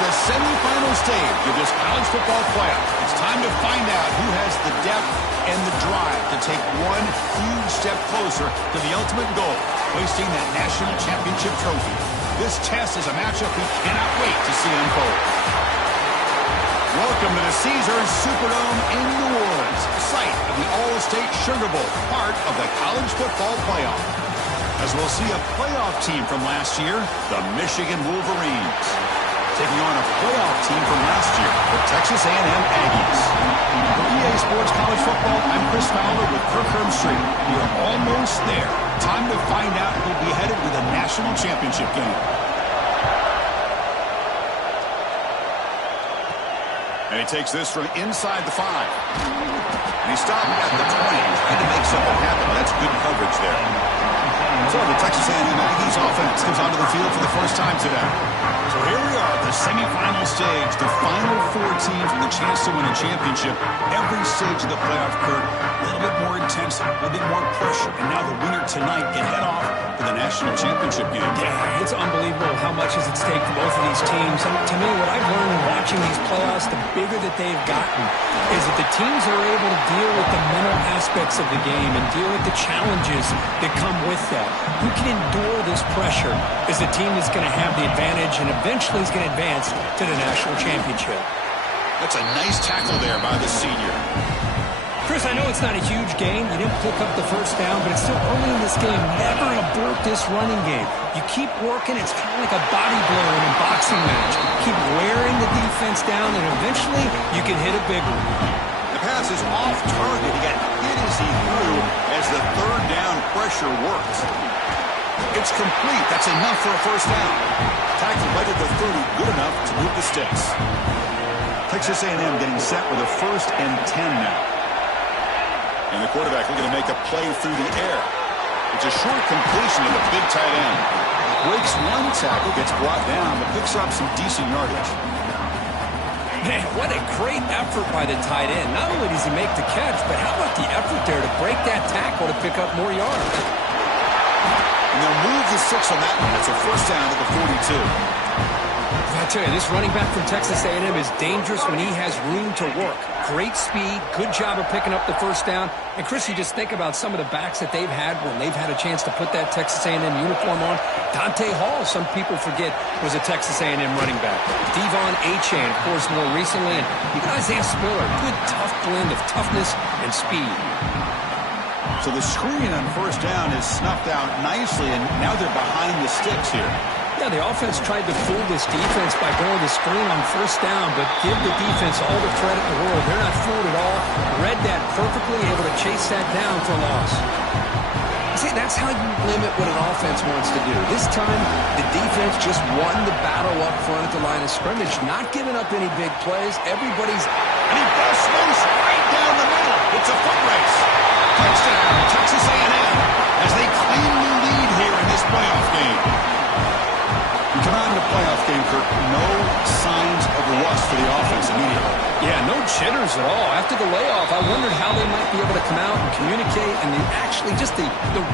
the semifinal stage of this college football playoff. It's time to find out who has the depth and the drive to take one huge step closer to the ultimate goal, hoisting that national championship trophy. This test is a matchup we cannot wait to see unfold. Welcome to the Caesars Superdome in New Orleans, site of the All-State Sugar Bowl, part of the college football playoff. As we'll see a playoff team from last year, the Michigan Wolverines, taking on a playoff team from last year, the Texas A&M Aggies. For EA Sports College Football, I'm Chris Fowler with Kirk Herbstreit. We are almost there. Time to find out who'll be headed to the national championship game. And he takes this from inside the 5. And he stopped at the 20, trying to make something happen. That's good coverage there. So the Texas A&M Aggies offense comes onto the field for the first time today. So here we are, the semifinal stage, the final 4 teams with a chance to win a championship. Every stage of the playoff, Kurt, a little bit more intensity, a little bit more pressure. And now the winner tonight can head off to the national championship game. Yeah, it's unbelievable how much is at stake for both of these teams. And to me, what I've learned in watching these playoffs, the bigger that they've gotten, is that the teams are able to deal with the mental aspects of the game and deal with the challenges that come with that. Who can endure this pressure is the team that's going to have the advantage and eventually is going to advance to the national championship. That's a nice tackle there by the senior. Chris, I know it's not a huge gain. You didn't pick up the first down, but it's still early in this game. Never abort this running game. You keep working. It's kind of like a body blow in a boxing match. Keep wearing the defense down, and eventually you can hit a big one. The pass is off target. He got hit as he threw as the third down pressure worked. It's complete. That's enough for a first down. Tackle right at the 30, good enough to move the sticks. Texas A&M getting set with a 1st and 10 now. And the quarterback looking to make a play through the air. It's a short completion to the big tight end. Breaks one tackle, gets brought down, but picks up some decent yardage. Man, what a great effort by the tight end. Not only does he make the catch, but how about the effort there to break that tackle to pick up more yards? And they'll move the 6 on that one. That's a first down at the 42. I tell you, this running back from Texas A&M is dangerous when he has room to work. Great speed, good job of picking up the first down. And, Chris, you just think about some of the backs that they've had when they've had a chance to put that Texas A&M uniform on. Dante Hall, some people forget, was a Texas A&M running back. Devon Achane, of course, more recently. And even Isaiah Spiller, good, tough blend of toughness and speed. So the screen on first down is snuffed out nicely, and now they're behind the sticks here. Yeah, the offense tried to fool this defense by going the screen on first down, but give the defense all the credit in the world. They're not fooled at all. Read that perfectly, able to chase that down for a loss. See, that's how you limit what an offense wants to do. This time, the defense just won the battle up front at the line of scrimmage, not giving up any big plays. Everybody's... And he busts loose right down the middle. It's a foot race. Touchdown, Texas A&M, as they claim the lead here in this playoff game. We come out in the playoff game, Kirk, no signs of rust for the offense immediately. Yeah, no jitters at all. After the layoff, I wondered how they might be able to come out and communicate and actually just the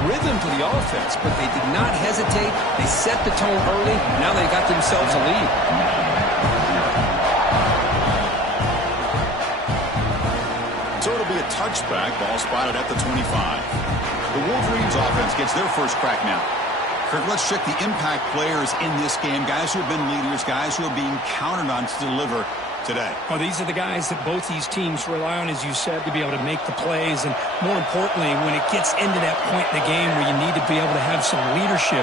rhythm to the offense. But they did not hesitate. They set the tone early. Now they got themselves a lead. So it'll be a touchback, ball spotted at the 25. The Wolverines offense gets their first crack now. Kirk, let's check the impact players in this game, guys who have been leaders, guys who are being counted on to deliver today. Well, these are the guys that both these teams rely on, as you said, to be able to make the plays. And more importantly, when it gets into that point in the game where you need to be able to have some leadership,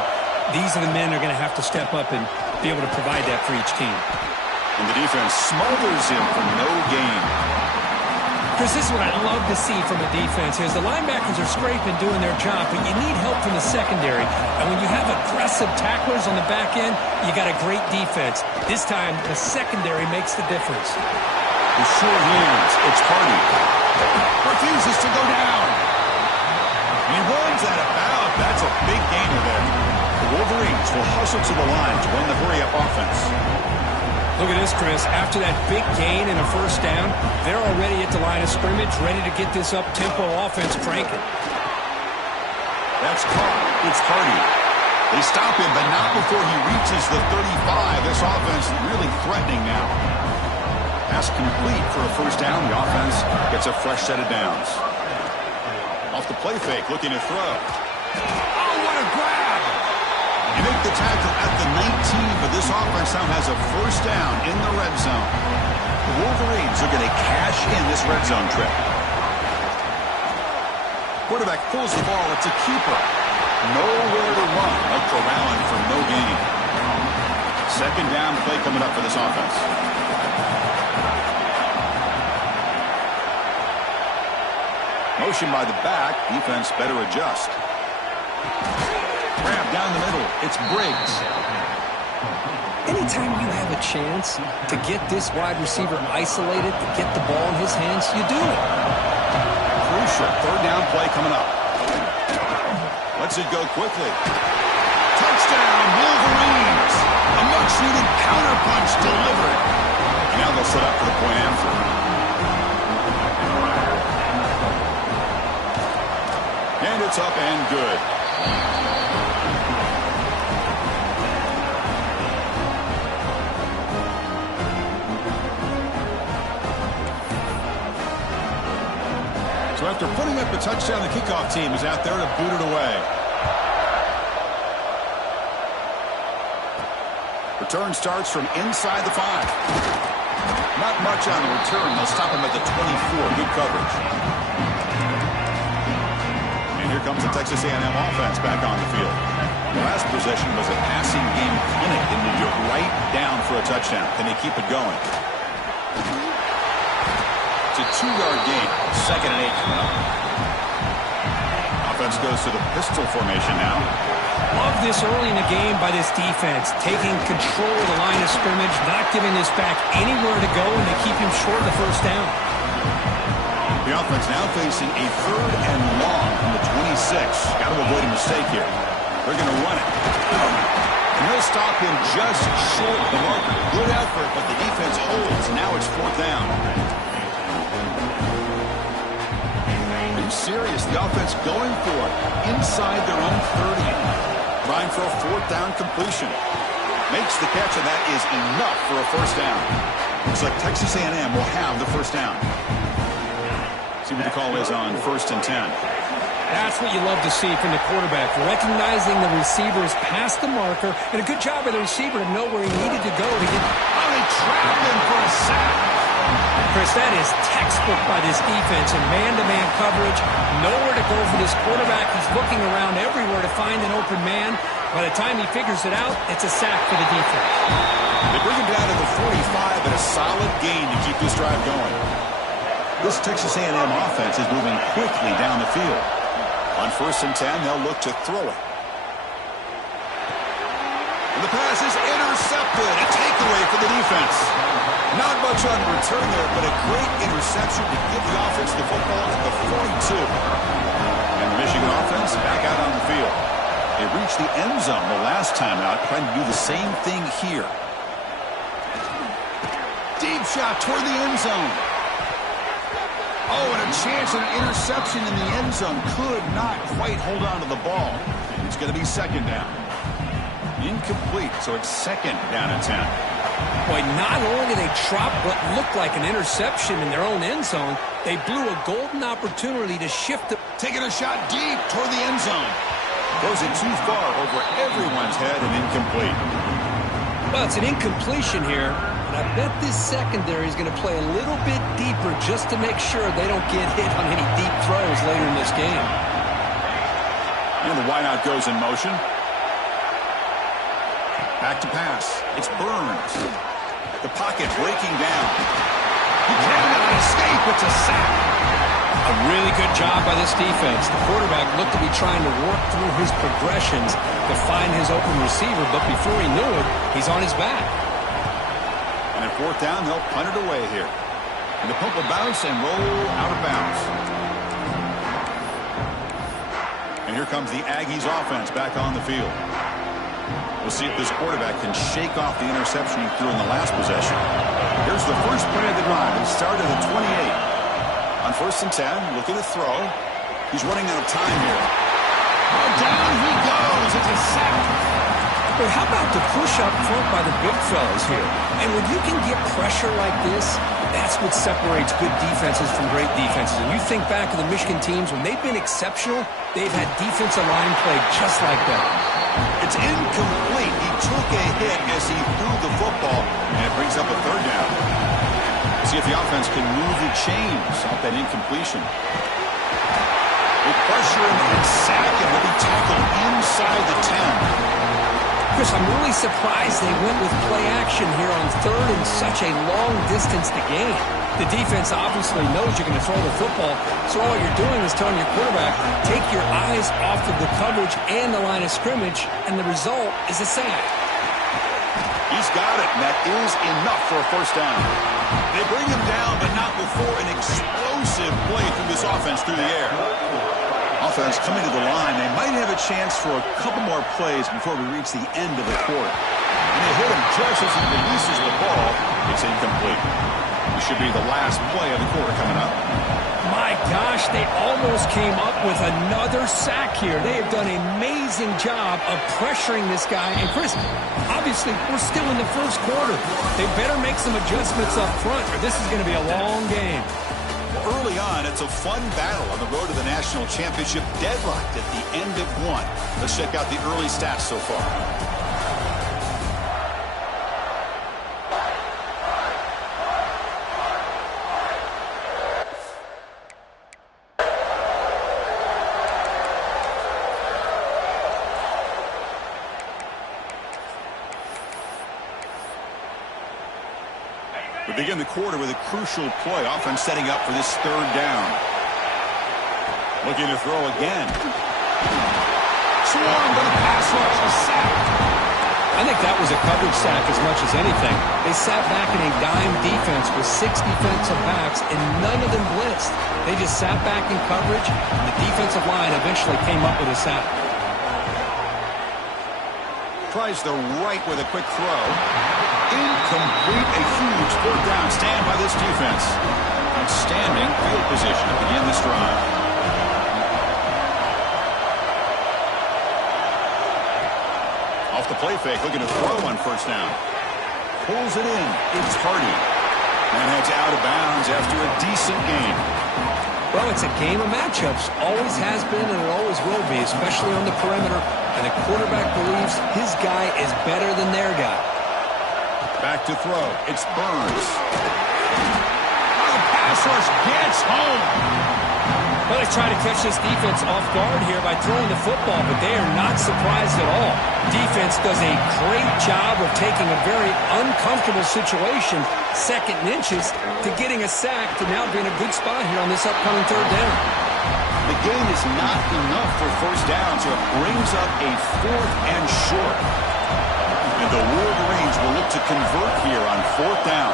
these are the men that are going to have to step up and be able to provide that for each team. And the defense smothers him for no gain. Chris, this is what I love to see from a defense is the linebackers are scraping, doing their job, but you need help from the secondary. And when you have aggressive tacklers on the back end, you got a great defense. This time, the secondary makes the difference. With short hands, it's Hardy. Refuses to go down. He runs that about. That's a big gainer there. The Wolverines will hustle to the line to run the hurry-up offense. Look at this, Chris. After that big gain and a first down, they're already at the line of scrimmage, ready to get this up-tempo offense cranking. That's caught. It's Hardy. They stop him, but not before he reaches the 35. This offense really threatening now. Pass complete for a first down. The offense gets a fresh set of downs. Off the play fake, looking to throw. Oh, what a grab! You make the tackle at the 19, but this offense now has a first down in the red zone. The Wolverines are going to cash in this red zone trip. Quarterback pulls the ball. It's a keeper. Nowhere to run. A corralling for no gain. Second down play coming up for this offense. Motion by the back. Defense better adjust. Grab down the middle. It's Briggs. Anytime you have a chance to get this wide receiver isolated, to get the ball in his hands, you do it. Crucial. Third down play coming up. Lets it go quickly. Touchdown, Wolverines. A much-needed counterpunch delivered. And now they'll set up for the point after. And it's up and good. So after putting up the touchdown, the kickoff team is out there to boot it away. Return starts from inside the 5. Not much on the return. They'll stop him at the 24. Good coverage. And here comes the Texas A&M offense back on the field. The last possession was a passing game clinic, and you get right down for a touchdown. Can they keep it going? It's a 2-yard gain. Second and 8 coming up. Offense goes to the pistol formation now. Love this early in the game by this defense, taking control of the line of scrimmage, not giving this back anywhere to go, and they keep him short of the first down. The offense now facing a 3rd and long from the 26. Got to avoid a mistake here. They're going to run it. And they'll stop him just short of the marker. Good effort, but the defense holds. Now it's 4th down. Are you serious? The offense going for it inside their own 30. Trying for a 4th down completion. Makes the catch, and that is enough for a first down. Looks like Texas A&M will have the first down. See what the call is on 1st and 10. That's what you love to see from the quarterback, recognizing the receivers past the marker, and a good job of the receiver to know where he needed to go to get. Oh, they trapped him for a sack. Chris, that is textbook by this defense in man-to-man coverage. Nowhere to go for this quarterback. He's looking around everywhere to find an open man. By the time he figures it out, it's a sack for the defense. They bring him down to the 45 and a solid gain to keep this drive going. This Texas A&M offense is moving quickly down the field. On 1st and 10, they'll look to throw it. And the pass is intercepted. A takeaway for the defense. Not much on the return there, but a great interception to give the offense the football at the 42. And the Michigan offense back out on the field. They reached the end zone the last time out, trying to do the same thing here. Deep shot toward the end zone. Oh, and a chance at an interception in the end zone. Could not quite hold on to the ball. It's going to be 2nd down. Incomplete, so it's 2nd down and 10. Boy, not only did they drop what looked like an interception in their own end zone, they blew a golden opportunity to shift it. Taking a shot deep toward the end zone. Throws it too far over everyone's head and incomplete. Well, it's an incompletion here, and I bet this secondary is going to play a little bit deeper just to make sure they don't get hit on any deep throws later in this game. And the wideout goes in motion. Back to pass. It's Burns. The pocket breaking down. He cannot escape. It's a sack. A really good job by this defense. The quarterback looked to be trying to work through his progressions to find his open receiver, but before he knew it, he's on his back. And at 4th down, they'll punt it away here. And the pump will bounce and roll out of bounds. And here comes the Aggies offense back on the field. We'll see if this quarterback can shake off the interception he threw in the last possession. Here's the first play of the drive. It started at 28. On 1st and 10, looking to throw. He's running out of time here. Oh, down he goes. It's a sack. But how about the push up front by the big fellas here? And when you can get pressure like this, that's what separates good defenses from great defenses. And you think back to the Michigan teams, when they've been exceptional, they've had defensive line play just like that. It's incomplete. He took a hit as he threw the football, and it brings up a third down. See if the offense can move the chains off that incompletion. They pressure him and sack him. He'll be tackled inside the 10. Chris, I'm really surprised they went with play action here on third and such a long distance to gain. The defense obviously knows you're going to throw the football, so all you're doing is telling your quarterback, take your eyes off of the coverage and the line of scrimmage, and the result is a sack. He's got it, and that is enough for a first down. They bring him down, but not before an explosive play through this offense through the air. Offense coming to the line. They might have a chance for a couple more plays before we reach the end of the quarter. And they hit him just as he releases the ball. It's incomplete. This should be the last play of the quarter coming up. My gosh, they almost came up with another sack here. They have done an amazing job of pressuring this guy. And Chris, obviously, we're still in the first quarter. They better make some adjustments up front, or this is going to be a long game. Early on, it's a fun battle on the road to the national championship, deadlocked at the end of one. Let's check out the early stats so far. We begin the quarter with a crucial play, offense setting up for this third down. Looking to throw again. Swarm to the pass rush, a sack. I think that was a coverage sack as much as anything. They sat back in a dime defense with 6 defensive backs, and none of them blitzed. They just sat back in coverage, and the defensive line eventually came up with a sack. Tries the right with a quick throw. Incomplete, a huge fourth down. Stand by this defense. Outstanding field position to begin this drive. Off the play fake, looking to throw on first down. Pulls it in. It's Hardy. And heads out of bounds after a decent game. Well, it's a game of matchups. Always has been and it always will be, especially on the perimeter. And the quarterback believes his guy is better than their guy. Back to throw. It's Burns. Oh, the pass rush gets home. Well, they try to catch this defense off guard here by throwing the football, but they are not surprised at all. Defense does a great job of taking a very uncomfortable situation, second and inches, to getting a sack to now being a good spot here on this upcoming third down. The gain is not enough for first down, so it brings up a fourth and short. And the Wolverines will look to convert here on fourth down.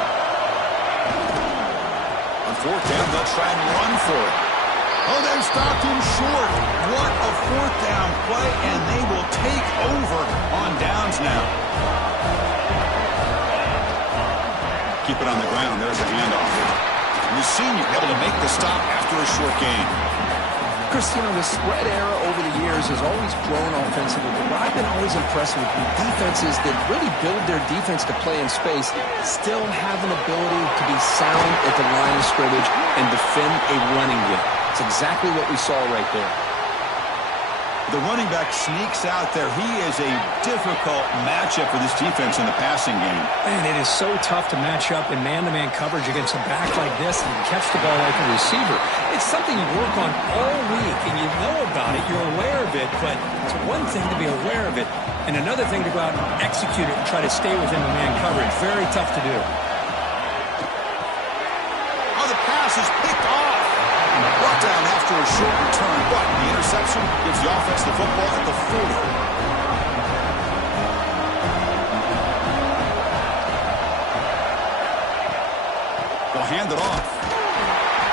On fourth down, they'll try and run for it. Oh, they've stopped him short. What a fourth down play, and they will take over on downs now. Keep it on the ground. There's a handoff. And the senior able to make the stop after a short gain. Cristiano, the spread era over the years has always grown offensively, but what I've been always impressed with defenses that really build their defense to play in space still have an ability to be sound at the line of scrimmage and defend a running game. It's exactly what we saw right there. The running back sneaks out there. He is a difficult matchup for this defense in the passing game. Man, it is so tough to match up in man-to-man coverage against a back like this and catch the ball like a receiver. It's something you work on all week, and you know about it. You're aware of it, but it's one thing to be aware of it, and another thing to go out and execute it and try to stay within the man coverage. Very tough to do. Oh, the pass is picked off. Brought down after a short return, but the interception gives the offense the football at the 40. They'll hand it off.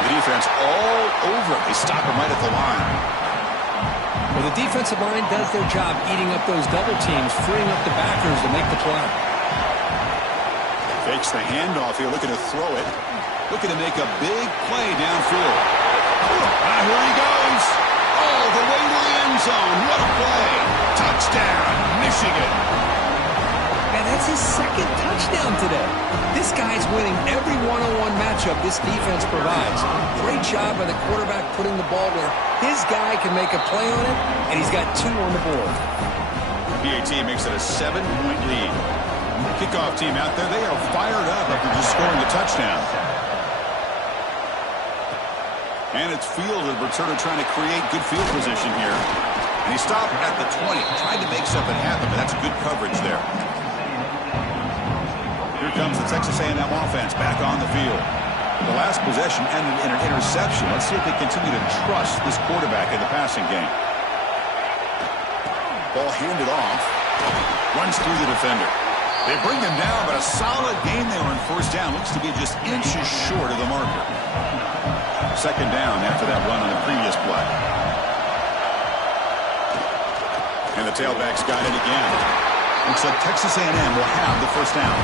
The defense all over it. They stop him right at the line. Well, the defensive line does their job eating up those double teams, freeing up the backers to make the play. Fakes the handoff here, looking to throw it. Looking to make a big play downfield. Here he goes. All the way to the end zone. What a play. Touchdown, Michigan. That's his second touchdown today. This guy's winning every one-on-one matchup this defense provides. Great job by the quarterback putting the ball where his guy can make a play on it, and he's got 2 on the board. PAT makes it a 7-point lead. Kickoff team out there, they are fired up after just scoring a touchdown. And it's fielded. Returner trying to create good field position here. And he stopped at the 20, tried to make something happen, but that's good coverage there. Here comes the Texas A&M offense back on the field. The last possession ended in an interception. Let's see if they continue to trust this quarterback in the passing game. Ball handed off. Runs through the defender. They bring him down, but a solid game there on first down. Looks to be just inches short of the marker. Second down after that run on the previous play. And the tailback's got it again. Looks like Texas A&M will have the first down.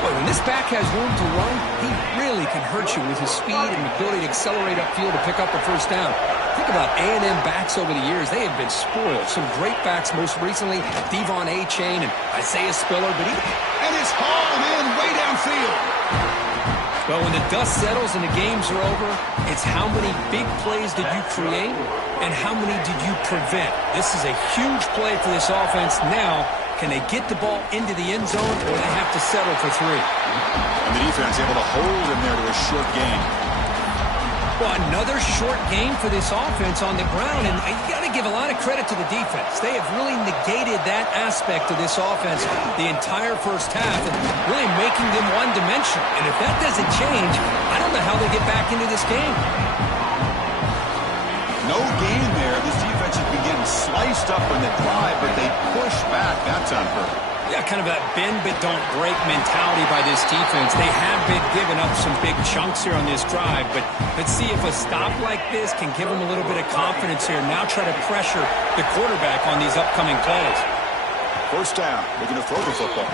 Well, when this back has room to run, he really can hurt you with his speed and ability to accelerate upfield to pick up the first down. Think about A&M backs over the years. They have been spoiled. Some great backs, most recently, Devon A-Chain and Isaiah Spiller. And it's hauled in way downfield. Well, when the dust settles and the games are over, it's how many big plays did you create and how many did you prevent. This is a huge play for this offense. Now, can they get the ball into the end zone or they have to settle for 3? And the defense able to hold him there to a short gain. Well, another short game for this offense on the ground, and you got to give a lot of credit to the defense. They have really negated that aspect of this offense the entire first half and really making them one-dimensional. And if that doesn't change, I don't know how they get back into this game. No gain there. This defense has been getting sliced up on the drive, but they push back that time. Yeah, kind of a bend-but-don't-break mentality by this defense. They have been giving up some big chunks here on this drive, but let's see if a stop like this can give them a little bit of confidence here. Now try to pressure the quarterback on these upcoming plays. First down, looking to throw the football.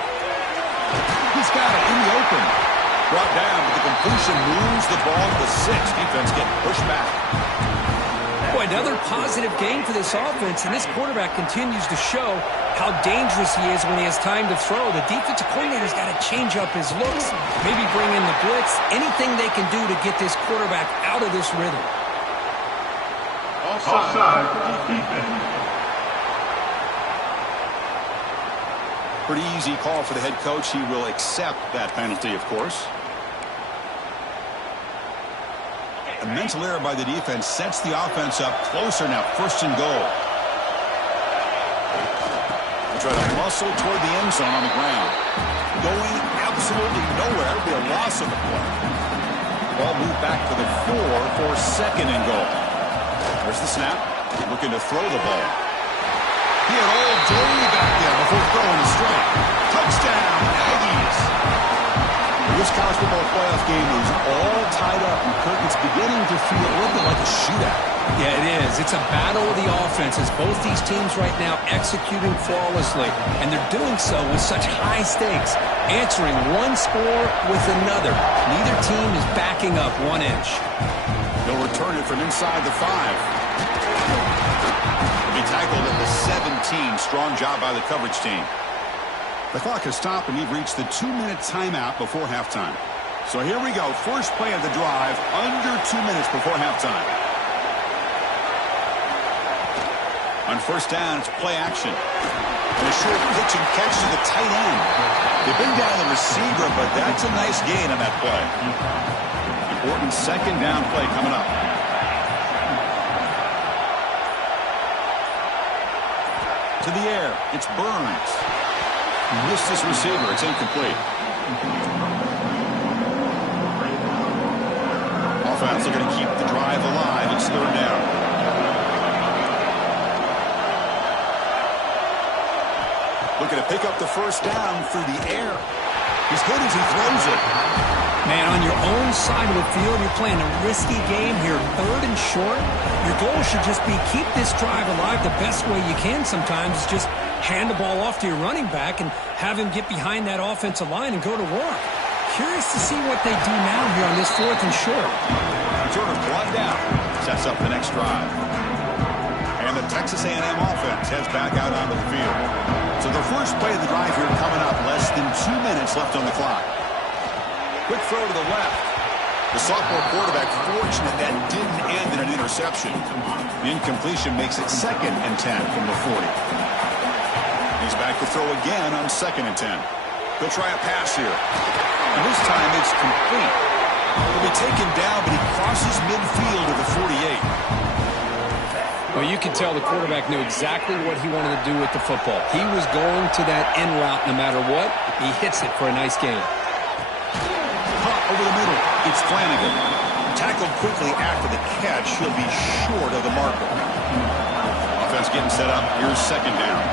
He's got it in the open. Brought down, but the completion moves the ball to the 6. Defense getting pushed back. Boy, another positive game for this offense, and this quarterback continues to show how dangerous he is when he has time to throw. The defensive coordinator's got to change up his looks, maybe bring in the blitz, anything they can do to get this quarterback out of this rhythm. Offside defense. Pretty easy call for the head coach. He will accept that penalty, of course. A mental error by the defense sets the offense up closer now. First and goal. They try to muscle toward the end zone on the ground. Going absolutely nowhere. It'll be a loss of the play. Ball moved back to the 4 for second and goal. There's the snap. Looking to throw the ball. He had all day back there before throwing the strike. Touchdown, Aggies. This college football playoff game is all tied up, and Kirk, it's beginning to feel a little bit like a shootout. Yeah, it is. It's a battle of the offenses. Both these teams right now executing flawlessly, and they're doing so with such high stakes, answering one score with another. Neither team is backing up 1 inch. They'll return it from inside the 5. He'll be tackled at the 17. Strong job by the coverage team. The clock has stopped, and we've reached the 2-minute timeout before halftime. So here we go. First play of the drive, under 2 minutes before halftime. On first down, it's play action. And a short pitch and catch to the tight end. They bring down the receiver, but that's a nice gain on that play. Important second down play coming up. To the air, it's Burns. Missed this receiver. It's incomplete. Offense looking to keep the drive alive. It's third down. Looking to pick up the first down through the air. He's good as he throws it. Man, on your own side of the field, you're playing a risky game here. Third and short. Your goal should just be keep this drive alive the best way you can sometimes. Is just hand the ball off to your running back and have him get behind that offensive line and go to work. Curious to see what they do now here on this 4th and short. Turner brought down. Sets up the next drive. And the Texas A&M offense heads back out onto the field. So the first play of the drive here coming up, less than 2 minutes left on the clock. Quick throw to the left. The sophomore quarterback fortunate that didn't end in an interception. The incompletion makes it 2nd and 10 from the 40. He's back to throw again on 2nd and 10. He'll try a pass here. And this time it's complete. He'll be taken down, but he crosses midfield to the 48. Well, you can tell the quarterback knew exactly what he wanted to do with the football. He was going to that end route no matter what. He hits it for a nice gain. Over the middle, it's Flanagan. Tackled quickly after the catch. He'll be short of the marker. Offense getting set up. Here's 2nd down.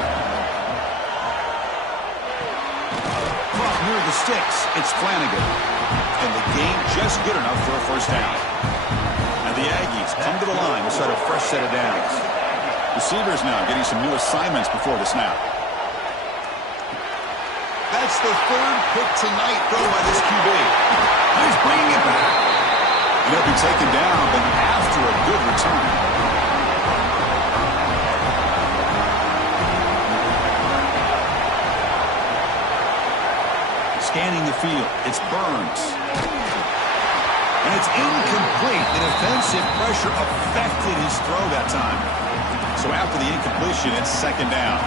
Near the sticks, it's Flanagan. And the gain just good enough for a first down. And the Aggies come to the line to start a fresh set of downs. Receivers now getting some new assignments before the snap. That's the 3rd pick tonight thrown by this QB. He's bringing it back. He'll be taken down, but after a good return. Scanning the field, it's Burns. And it's incomplete. The defensive pressure affected his throw that time. So after the incompletion, it's 2nd down.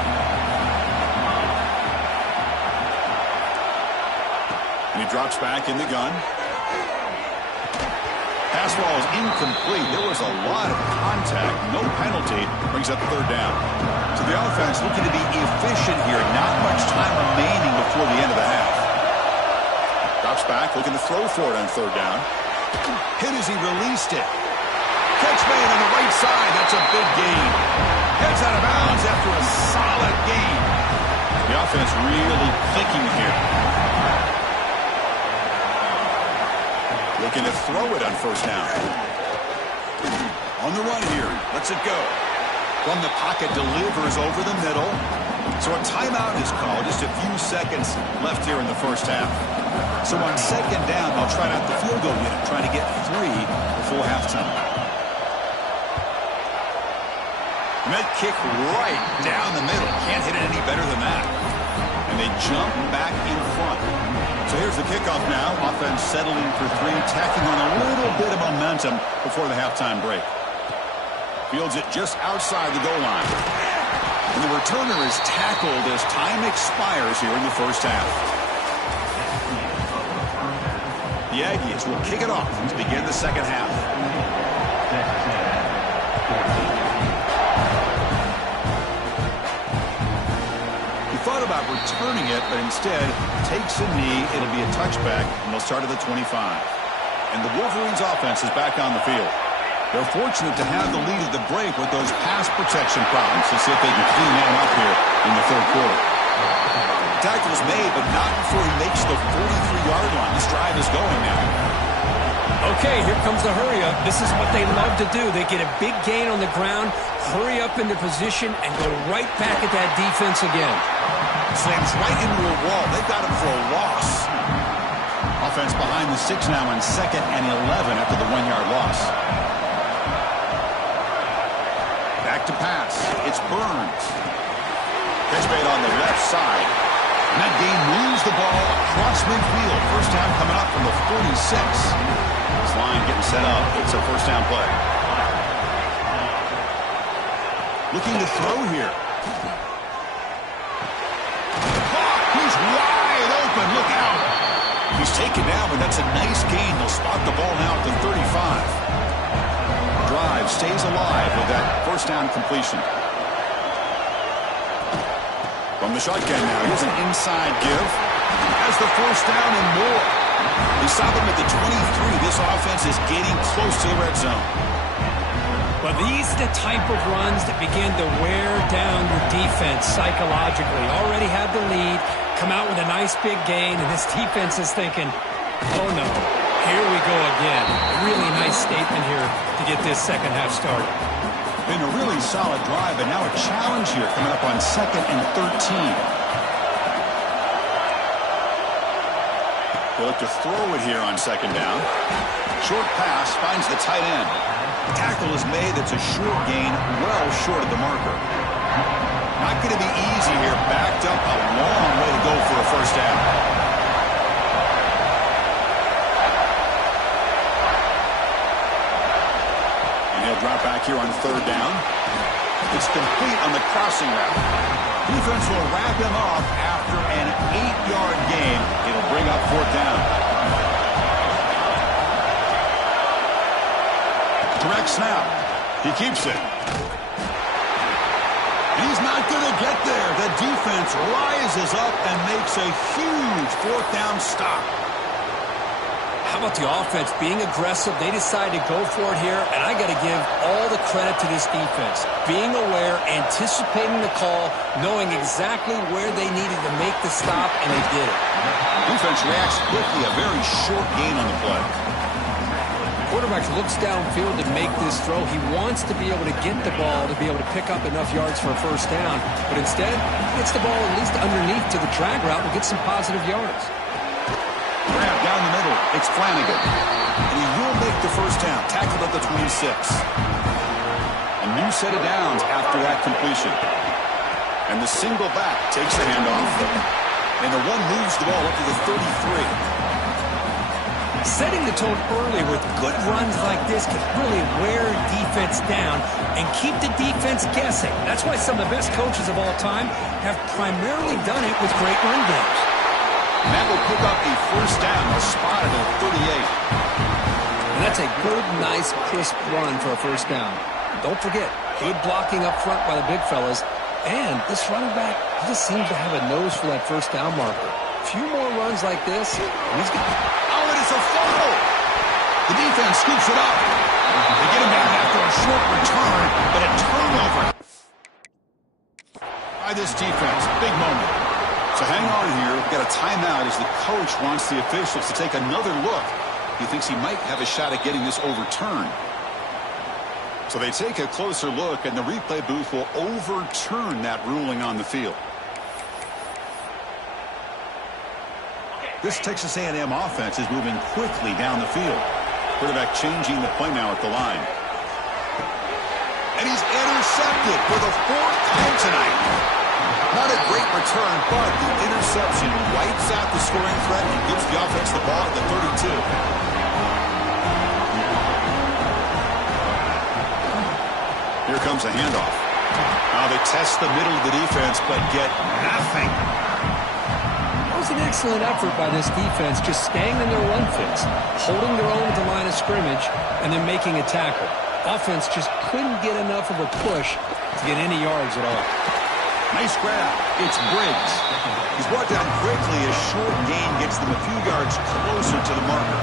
And he drops back in the gun. Pass ball is incomplete. There was a lot of contact. No penalty. Brings up 3rd down. So the offense looking to be efficient here. Not much time remaining before the end of the half. Drops back, looking to throw for it on 3rd down. Hit as he released it. Catch made on the right side. That's a big gain. Heads out of bounds after a solid gain. The offense really clicking here. Looking to throw it on 1st down. On the run here. Lets it go. From the pocket, delivers over the middle. So a timeout is called. Just a few seconds left here in the first half. So on 2nd down, they'll try out the field goal unit, trying to get 3 before halftime. And that kick right down the middle. Can't hit it any better than that. And they jump back in front. So here's the kickoff now. Offense settling for 3, tacking on a little bit of momentum before the halftime break. Fields it just outside the goal line. And the returner is tackled as time expires here in the first half. The Aggies will kick it off to begin the second half. He thought about returning it, but instead takes a knee. It'll be a touchback, and they'll start at the 25. And the Wolverines' offense is back on the field. They're fortunate to have the lead at the break with those pass protection problems. Let's see if they can clean that up here in the 3rd quarter. Tackle's made, but not before he makes the 43-yard line. This drive is going now. Okay, here comes the hurry-up. This is what they love to do. They get a big gain on the ground, hurry up into position, and go right back at that defense again. Slams right into a wall. They've got him for a loss. Offense behind the 6 now on 2nd and 11 after the 1-yard loss. Back to pass. It's Burns. Catch made on the left side. And that game moves the ball across midfield. First down coming up from the 46. This line getting set up. It's a first down play. Looking to throw here. He's wide open. Look out. He's taken down, but that's a nice gain. They'll spot the ball now at the 35. Drive stays alive with that first down completion. From the shotgun now, here's an inside give. Has the first down and more. They stop him at the 23. This offense is getting close to the red zone. But these are the type of runs that begin to wear down your defense psychologically. Already had the lead, come out with a nice big gain, and this defense is thinking, oh no, here we go again. A really nice statement here to get this second half started. Been a really solid drive, but now a challenge here coming up on 2nd and 13. He'll look to throw it here on second down. Short pass finds the tight end. Tackle is made. That's a short gain, well short of the marker. Not going to be easy here. Backed up a long way to go for a first down. And he'll drop back here on third down. It's complete on the crossing route. Defense will wrap him up after an 8-yard gain. It'll bring up fourth down. Direct snap. He keeps it. He's not going to get there. The defense rises up and makes a huge fourth down stop. How about the offense being aggressive? They decided to go for it here, and I got to give all the credit to this defense. Being aware, anticipating the call, knowing exactly where they needed to make the stop, and they did it. Defense reacts quickly. A very short gain on the play. Quarterback looks downfield to make this throw. He wants to be able to get the ball to be able to pick up enough yards for a first down. But instead, he gets the ball at least underneath to the drag route and gets some positive yards. Grab down the middle. It's Flanagan. And he will make the first down. Tackled at the 26. A new set of downs after that completion. And the single back takes the handoff. And the one moves the ball up to the 33. Setting the tone early with good runs like this can really wear defense down and keep the defense guessing. That's why some of the best coaches of all time have primarily done it with great run games. And that will pick up a first down, a spot at the 38. And that's a good, nice, crisp run for a first down. Don't forget, good blocking up front by the big fellas. And this running back, he just seems to have a nose for that first down marker. A few more runs like this, and he's going to... Oh, it is a fumble. The defense scoops it up. They get him back after a short return, but a turnover by this defense. Big moment. So hang on here. We've got a timeout as the coach wants the officials to take another look. He thinks he might have a shot at getting this overturned. So they take a closer look, and the replay booth will overturn that ruling on the field. This Texas A&M offense is moving quickly down the field. Quarterback changing the play now at the line. And he's intercepted for the fourth time tonight. Not a great return, but the interception wipes out the scoring threat and gives the offense the ball at the 32. Here comes a handoff. Now they test the middle of the defense, but get nothing. That was an excellent effort by this defense, just staying in their run fits, holding their own at the line of scrimmage, and then making a tackle. Offense just couldn't get enough of a push to get any yards at all. Nice grab. It's Briggs. He's brought down quickly. A short gain gets them a few yards closer to the marker.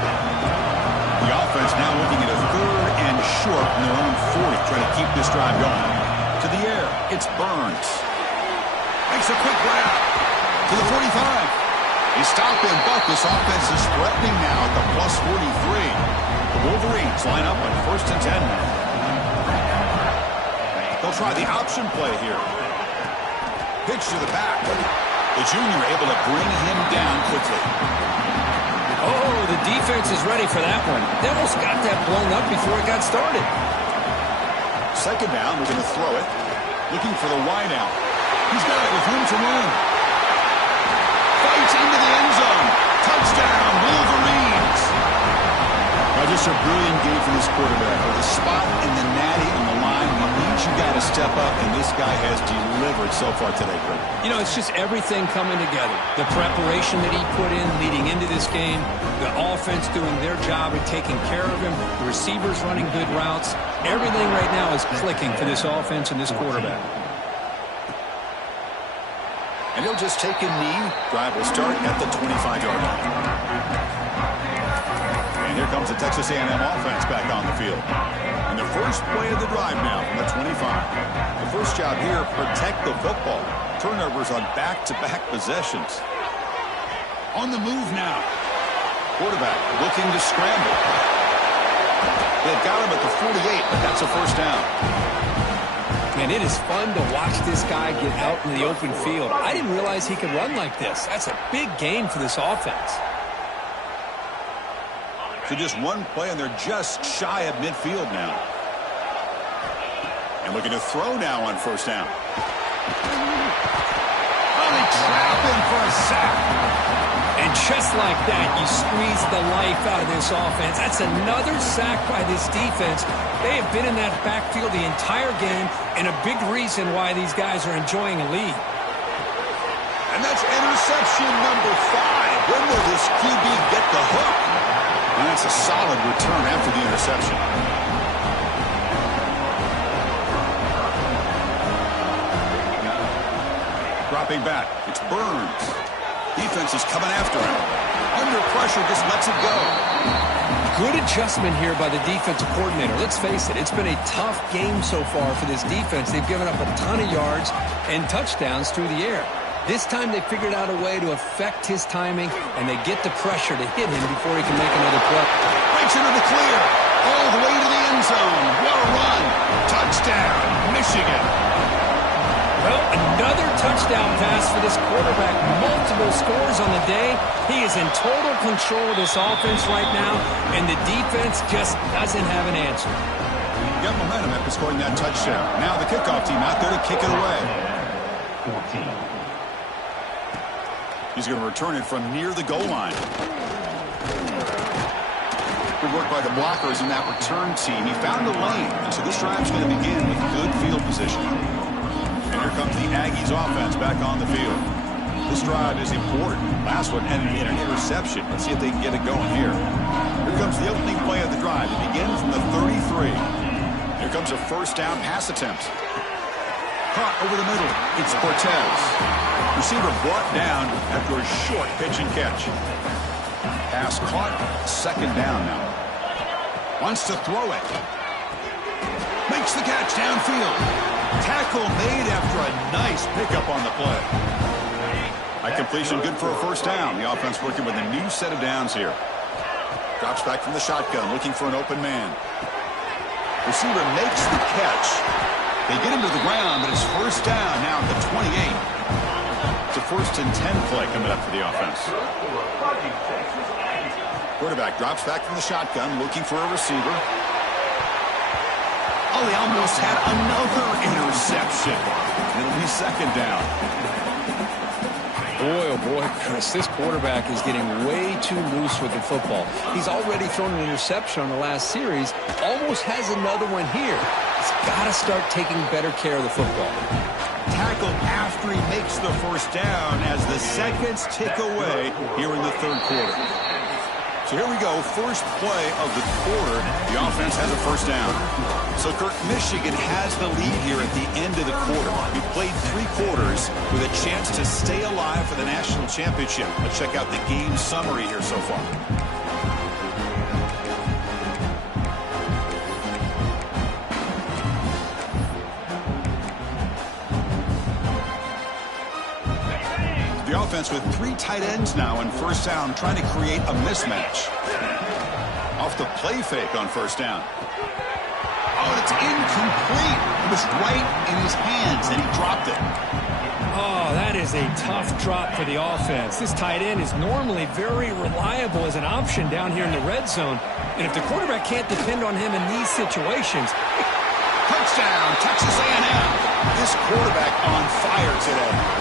The offense now looking at a third and short in their own 40, trying to keep this drive going. To the air, it's Burns. Makes a quick grab to the 45. They stop him, but this offense is threatening now at the plus 43. The Wolverines line up on 1st and 10 now. They'll try the option play here. Pitch to the back. The junior able to bring him down quickly. Oh, the defense is ready for that one. They almost got that blown up before it got started. Second down, we're going to throw it. Looking for the wide out. He's got it with room to run. Fights into the end zone. Touchdown, Wolverines. Now just a brilliant game for this quarterback. With a spot in the natty on the line, we need you guys to step up, and this guy has delivered so far today, Greg. You know, it's just everything coming together. The preparation that he put in leading into this game, the offense doing their job of taking care of him, the receivers running good routes. Everything right now is clicking for this offense and this quarterback. And he'll just take a knee. Drive will start at the 25-yard line. And here comes the Texas A&M offense back on the field. And the first play of the drive now from the 25. The first job here, protect the football. Turnovers on back-to-back possessions. On the move now. Quarterback looking to scramble. They've got him at the 48, but that's a first down. Man, it is fun to watch this guy get out in the open field. I didn't realize he could run like this. That's a big gain for this offense. So just one play, and they're just shy of midfield now. And looking to throw now on first down. Oh, they trap him for a sack. And just like that, you squeeze the life out of this offense. That's another sack by this defense. They have been in that backfield the entire game, and a big reason why these guys are enjoying a lead. And that's interception number 5. When will this QB get the hook? And that's a solid return after the interception. Dropping back, it's Burns. Defense is coming after him. Under pressure, just lets it go. Good adjustment here by the defensive coordinator. Let's face it, it's been a tough game so far for this defense. They've given up a ton of yards and touchdowns through the air. This time they figured out a way to affect his timing, and they get the pressure to hit him before he can make another play. Breaks into the clear. All the way to the end zone. What a run. Touchdown, Michigan. Well, another touchdown pass for this quarterback. Multiple scores on the day. He is in total control of this offense right now, and the defense just doesn't have an answer. Got momentum after scoring that touchdown. Now the kickoff team out there to kick it away. 14. He's going to return it from near the goal line. Good work by the blockers in that return team. He found a lane, and so this drive's going to begin with good field position. And here comes the Aggies offense back on the field. This drive is important. Last one ended in an interception. Let's see if they can get it going here. Here comes the opening play of the drive. It begins from the 33. Here comes a first down pass attempt. Caught over the middle. It's Cortez. Receiver brought down after a short pitch and catch. Pass caught. Second down now. Wants to throw it. Makes the catch downfield. Tackle made after a nice pickup on the play. That completion good for a first down. The offense working with a new set of downs here. Drops back from the shotgun, looking for an open man. Receiver makes the catch. They get him to the ground, but it's first down now at the 28. It's a 1st and 10 play coming up for the offense. Quarterback drops back from the shotgun, looking for a receiver. Oh, they almost had another interception. It'll be second down. Boy, oh boy, Chris, this quarterback is getting way too loose with the football. He's already thrown an interception on the last series, almost has another one here. He's got to start taking better care of the football. Tackled after he makes the first down as the seconds tick away here in the third quarter. So here we go, first play of the quarter. The offense has a first down. So, Kirk, Michigan has the lead here at the end of the quarter. We played 3 quarters with a chance to stay alive for the national championship. Let's check out the game summary here so far. The offense with 3 tight ends now in first down, trying to create a mismatch. Off the play fake on first down. Oh, and it's incomplete. It was right in his hands, and he dropped it. Oh, that is a tough drop for the offense. This tight end is normally very reliable as an option down here in the red zone. And if the quarterback can't depend on him in these situations. Touchdown, Texas A&M. This quarterback on fire today.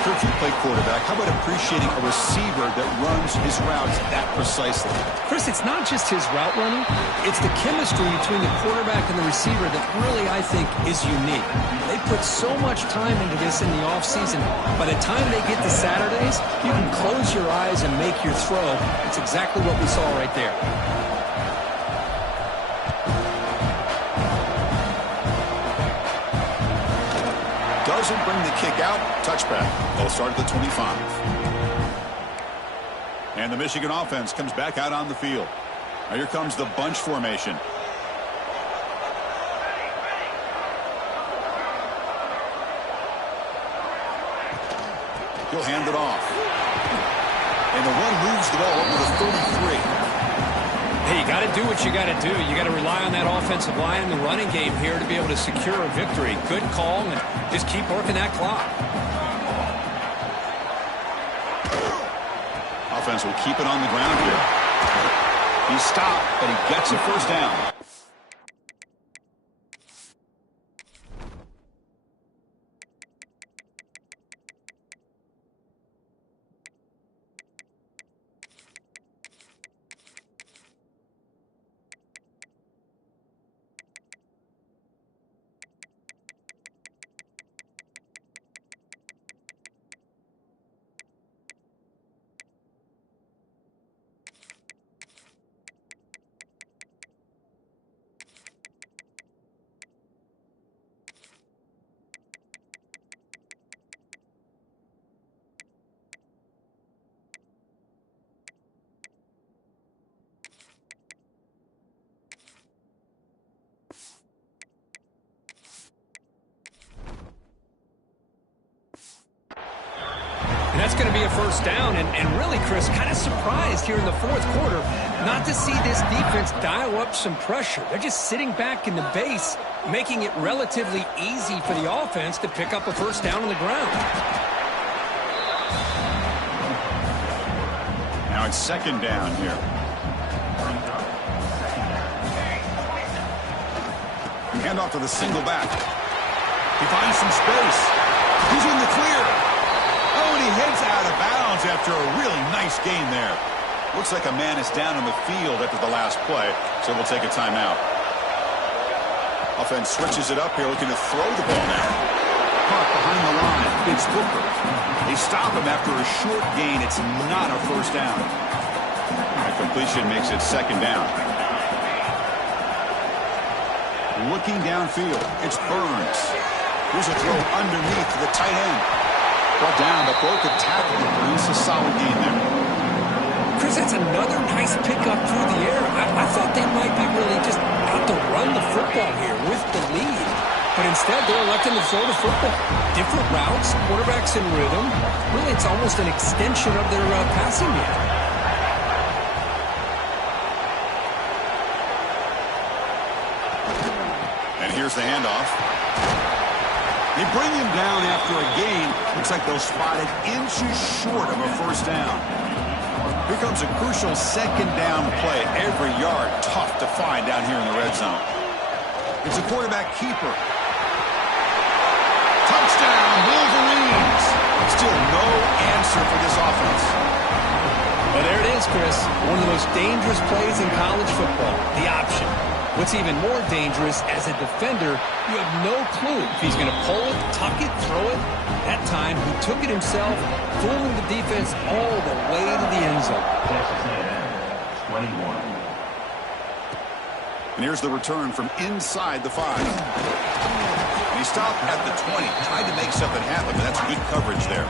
Kirk, you play quarterback. How about appreciating a receiver that runs his routes that precisely? Chris, it's not just his route running. It's the chemistry between the quarterback and the receiver that really, I think, is unique. They put so much time into this in the offseason. By the time they get to Saturdays, you can close your eyes and make your throw. It's exactly what we saw right there. Doesn't bring the kick out. Touchback. They'll start at the 25. And the Michigan offense comes back out on the field. Now here comes the bunch formation. He'll hand it off. And the one moves the ball over the 33. Hey, you got to do what you got to do. You got to rely on that offensive line and the running game here to be able to secure a victory. Good call, and just keep working that clock. Offense will keep it on the ground here. He stopped, but he gets a first down. That's going to be a first down, and really, Chris, kind of surprised here in the fourth quarter not to see this defense dial up some pressure. They're just sitting back in the base, making it relatively easy for the offense to pick up a first down on the ground. Now it's second down here. Hand off to the single back. He finds some space. He's in the clear. Oh, and he heads out of bounds after a really nice game there. Looks like a man is down on the field after the last play, so we'll take a timeout. Offense switches it up here, looking to throw the ball now. Caught behind the line. It's Booker. They stop him after a short gain. It's not a first down. The completion makes it second down. Looking downfield, it's Burns. Here's a throw underneath to the tight end. Brought down, but broke a tackle. Burns a solid game there. Chris, that's another nice pickup through the air. I thought they might be really just out to run the football here with the lead. But instead, they're electing to throw the football. Different routes, quarterbacks in rhythm. Really, it's almost an extension of their passing game. And here's the handoff. They bring him down after a gain. Looks like they'll spot it inches short of a first down. Here comes a crucial second down play. Every yard tough to find down here in the red zone. It's a quarterback keeper. Touchdown, Wolverines. Still no answer for this offense. Well, there it is, Chris. One of the most dangerous plays in college football, the option. What's even more dangerous, as a defender, you have no clue if he's going to pull it, tuck it, throw it. That time, he took it himself, fooling the defense all the way to the end zone. Texas A&M, 21. And here's the return from inside the 5. And he stopped at the 20, tried to make something happen, but that's good coverage there.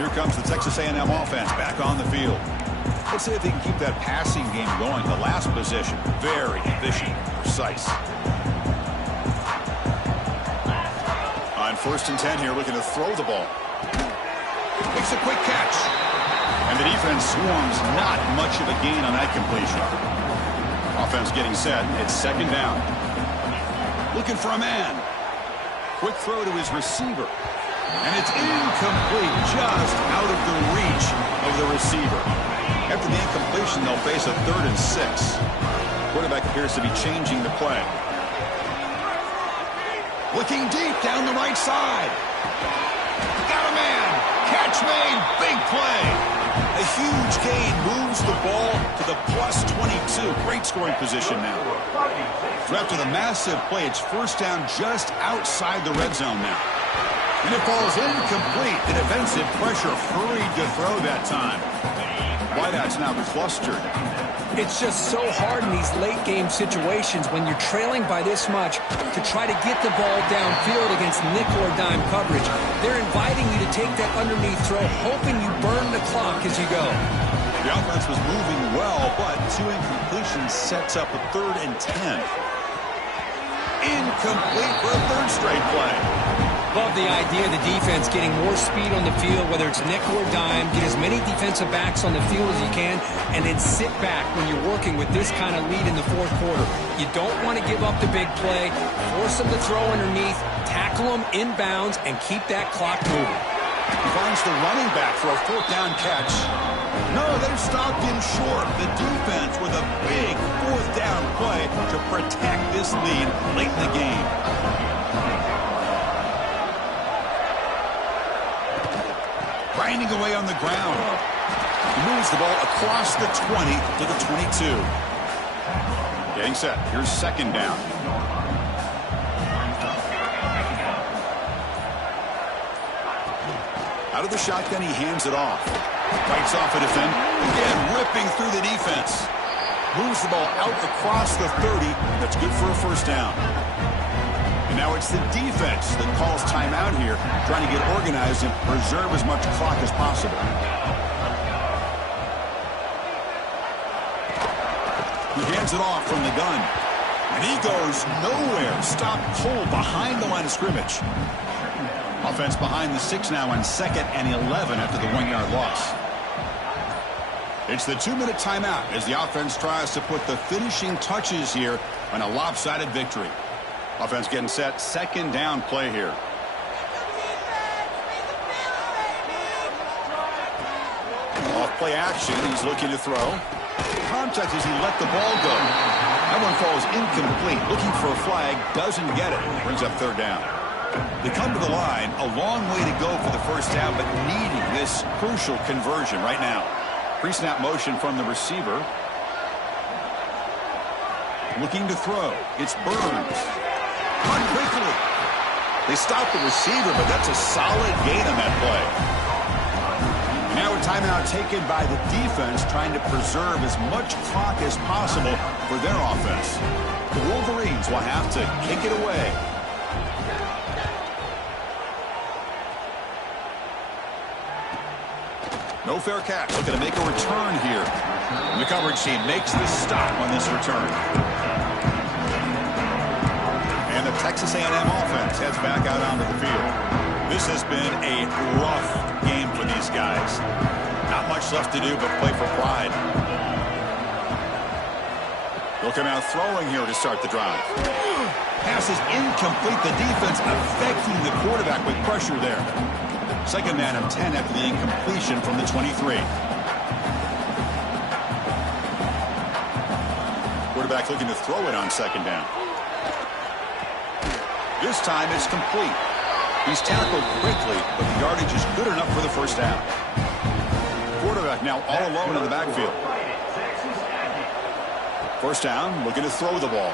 Here comes the Texas A&M offense back on the field. Let's see if they can keep that passing game going. The last possession, very efficient, precise. On 1st and 10 here, looking to throw the ball. Makes a quick catch. And the defense swarms, not much of a gain on that completion. Offense getting set. It's second down. Looking for a man. Quick throw to his receiver. And it's incomplete, just out of the reach of the receiver. After the incompletion, they'll face a 3rd and 6. Quarterback appears to be changing the play. Looking deep down the right side. Got a man. Catch made. Big play. A huge gain moves the ball to the +22. Great scoring position now. So after the massive play, it's first down just outside the red zone now. And it falls incomplete. The defensive pressure hurried to throw that time. Wideout's now clustered. It's just so hard in these late-game situations when you're trailing by this much to try to get the ball downfield against nickel or dime coverage. They're inviting you to take that underneath throw, hoping you burn the clock as you go. The offense was moving well, but 2 incompletions sets up a 3rd and 10. Incomplete for a 3rd straight play. Love the idea of the defense getting more speed on the field, whether it's nickel or dime, get as many defensive backs on the field as you can, and then sit back when you're working with this kind of lead in the 4th quarter. You don't want to give up the big play, force them to throw underneath, tackle them inbounds, and keep that clock moving. He finds the running back for a 4th down catch. No, they're stopped him short. The defense with a big fourth down play to protect this lead late in the game. Grinding away on the ground. He moves the ball across the 20 to the 22. Getting set. Here's second down. Out of the shotgun, he hands it off. Fights off a defender. Again, ripping through the defense. Moves the ball out across the 30. That's good for a first down. And now it's the defense that calls timeout here, trying to get organized and preserve as much clock as possible. He hands it off from the gun. And he goes nowhere. Stopped cold behind the line of scrimmage. Offense behind the 6 now on 2nd and 11 after the 1-yard loss. It's the 2-minute timeout as the offense tries to put the finishing touches here on a lopsided victory. Offense getting set. Second down play here. Off play action. He's looking to throw. Contact as he let the ball go. That one falls incomplete. Looking for a flag. Doesn't get it. Brings up third down. They come to the line. A long way to go for the first down, but needing this crucial conversion right now. Pre-snap motion from the receiver. Looking to throw. It's Burns. Caught quickly. They stop the receiver, but that's a solid gain on that play. Now a timeout taken by the defense, trying to preserve as much clock as possible for their offense. The Wolverines will have to kick it away. No fair catch. Looking to make a return here. And the coverage team makes the stop on this return. And the Texas A&M offense heads back out onto the field. This has been a rough game for these guys. Not much left to do but play for pride. They'll come out throwing here to start the drive. Pass is incomplete. The defense affecting the quarterback with pressure there. Second man of 10 after the incompletion from the 23. Quarterback looking to throw it on second down. This time it's complete. He's tackled quickly, but the yardage is good enough for the first down. Quarterback now all alone in the backfield. First down, looking to throw the ball.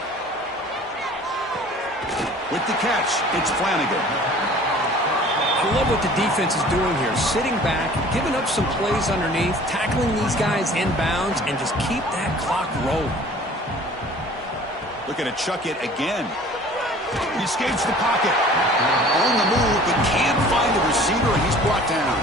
With the catch, it's Flanagan. I love what the defense is doing here. Sitting back, giving up some plays underneath, tackling these guys inbounds, and just keep that clock rolling. Looking to chuck it again. He escapes the pocket. On the move, but can't find the receiver, and he's brought down.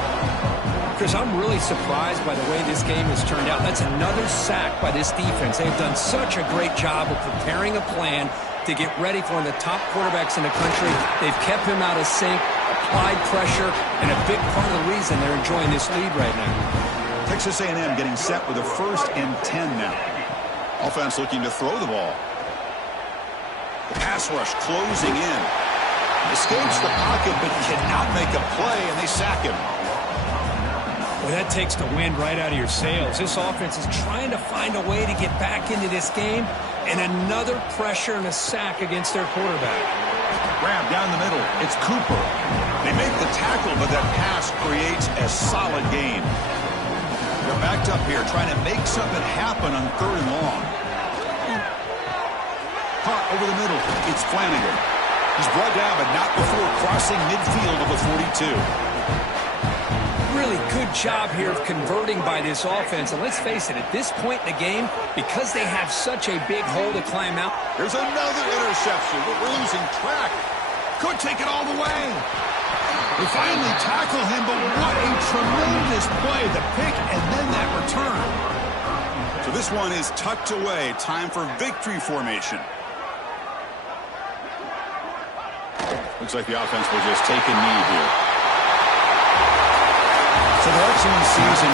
Chris, I'm really surprised by the way this game has turned out. That's another sack by this defense. They've done such a great job of preparing a plan to get ready for one of the top quarterbacks in the country. They've kept him out of sync, applied pressure, and a big part of the reason they're enjoying this lead right now. Texas A&M getting set with a 1st and 10 now. Offense looking to throw the ball. The pass rush closing in. Escapes the pocket but cannot make a play, and they sack him. Well, that takes the wind right out of your sails. This offense is trying to find a way to get back into this game, and another pressure and a sack against their quarterback. Grab down the middle. It's Cooper. They make the tackle, but that pass creates a solid gain. They're backed up here trying to make something happen on 3rd and long. Caught over the middle. It's Flanagan. He's brought down, but not before crossing midfield of the 42. Really good job here of converting by this offense. And let's face it, at this point in the game, because they have such a big hole to climb out. There's another interception, but we're losing track. Could take it all the way. They finally tackle him, but what a tremendous play. The pick and then that return. So this one is tucked away. Time for victory formation. Looks like the offense will just take a knee here. So the excellent season.